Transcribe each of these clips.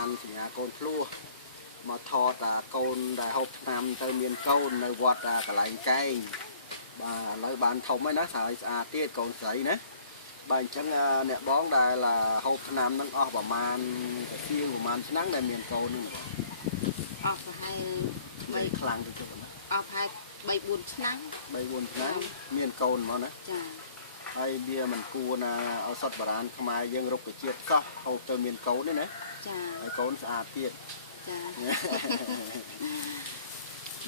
បានសញ្ញាកូនភ្លោះមកថតកូនដែលហូបឆ្នាំទៅមានកូននៅវត្តកន្លែងកែងបាទឥឡូវបានធំហើយណាស្អាតស្អាតទៀតកូនស្រីណាបាទអញ្ចឹងអ្នកបងដែលហូបឆ្នាំហ្នឹងអស់ប្រមាណជាងប្រមាណឆ្នាំដែលមានកូនហ្នឹងបងអស់ប្រហែលបីខ្លាំងទៅជិះណាអស់ប្រហែល3 4ឆ្នាំ3 4ឆ្នាំមានកូនហ្មងណាចាហើយវាមិនគួរណាឱសថបុរាណខ្មែរយើងរុក្ខជាតិសោះហូបទៅមានកូនទេណាចាហើយកូនស្អាតទៀតចា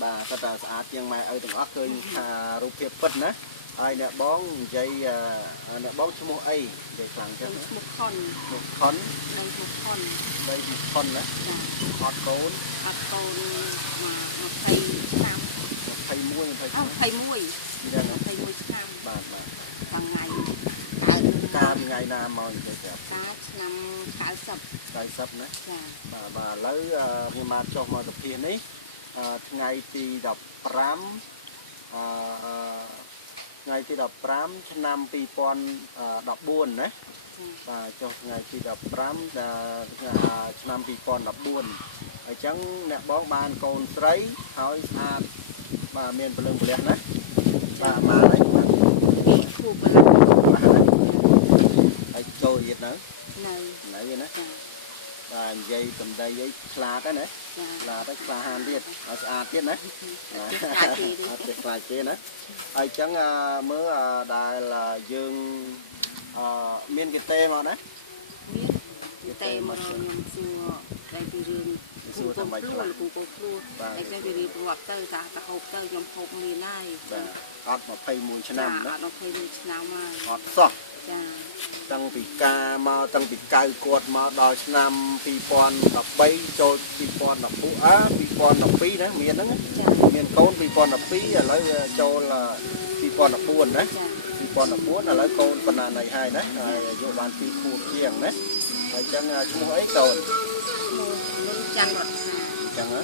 បាទគាត់ថាស្អាតជាងម៉ែឪទាំងអស់ឃើញថារូបភាពពិតណាហើយអ្នកបងនិយាយអ្នកបងឈ្មោះអីនិយាយខ្លាំងចឹងឈ្មោះខុនខុនឈ្មោះខុនបីពីខុនណាអត់កូន20ឆ្នាំ21ឆ្នាំបាទបាទថ្ងៃតាមថ្ងៃណាមកនិយាយប្រាប់ការឆ្នាំ90ណាចាបាទឥឡូវខ្ញុំមកចុះមកទៅភាសនេះថ្ងៃទី15ថ្ងៃទី15ឆ្នាំ2014ណាបាទចុះថ្ងៃទី15ឆ្នាំ2014អញ្ចឹងអ្នកបងបានកូនស្រីហើយស្អាតបាទមានពលឹងពលះណាបាទមកហើយគូបឡាហើយចូលទៀតនៅនៅណាបាទនិយាយសំដីអីឆ្លាតហ្នឹងណាឆ្លាតទៅក្លាហានទៀតឲ្យស្អាតទៀតណាអត់ទេខ្លាចទេណាហើយអញ្ចឹងមើលដែលយើងមានកទេមកណាមានកទេមកខ្ញុំសួរតែពីរឿងសួរតែមិនខ្លាំងគូពោះខ្លួនតែគេរៀបរាប់ទៅថាហូបទៅខ្ញុំហូបមានហើយបាទអត់21ឆ្នាំណាអត់21ឆ្នាំហើយអត់សោះចាតាំងពីការមកតាំងពីកៅគាត់មកដល់ឆ្នាំ2013ចូល2012ណាមានហ្នឹងមានកូន2012ឥឡូវចូល2014ណា2014ឥឡូវកូនប៉ុណ្ណាណៃហើយណាហើយអាយុបាន2ខួបជាងណាហើយចឹងឈ្មោះអីកូននឹងច័ន្ទរដ្ឋាចឹងណា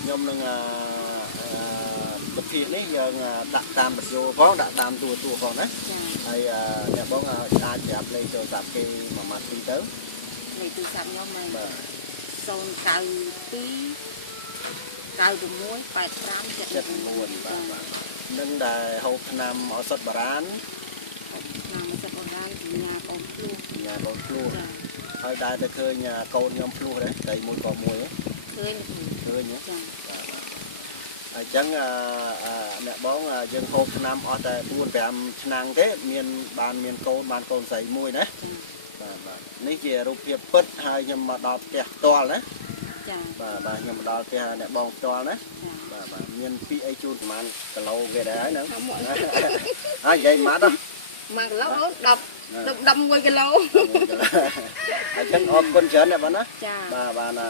ខ្ញុំនឹងប្រភេទនេះយើងដាក់តាមវីដេអូផងដាក់តាមទូផងណាហើយអ្នកបងអាចប្រាប់លេខទូរស័ព្ទគេមួយម៉ាត់ទីទៅលេខទូរស័ព្ទខ្ញុំហ្នឹង092 96 85 79បាទនឹងដែលហូបឆ្នាំឱសថបុរាណឆ្នាំឱសថបុរាណពីញាកូនភ្លោះហើយដែលទៅឃើញកូនខ្ញុំភ្លោះដែរតែមួយក៏មួយឃើញចាអញ្ចឹងអ្នកបងយើងហូបឆ្នាំអស់តែ4 5ឆ្នាំទេមានកូនស្រីមួយណាបាទនេះជារូបភាពពិតហើយខ្ញុំមកដល់ផ្ទះផ្ទាល់ណាចាបាទខ្ញុំមកដល់ផ្ទះអ្នកបងផ្ទាល់ណាបាទមានពីអីជូនប្រហែលគីឡូគេដែរហើយហ្នឹងហើយនិយាយម៉ាត់1គីឡូ10 1គីឡូអញ្ចឹងអរគុណច្រើនណាស់បងណាចាបាទ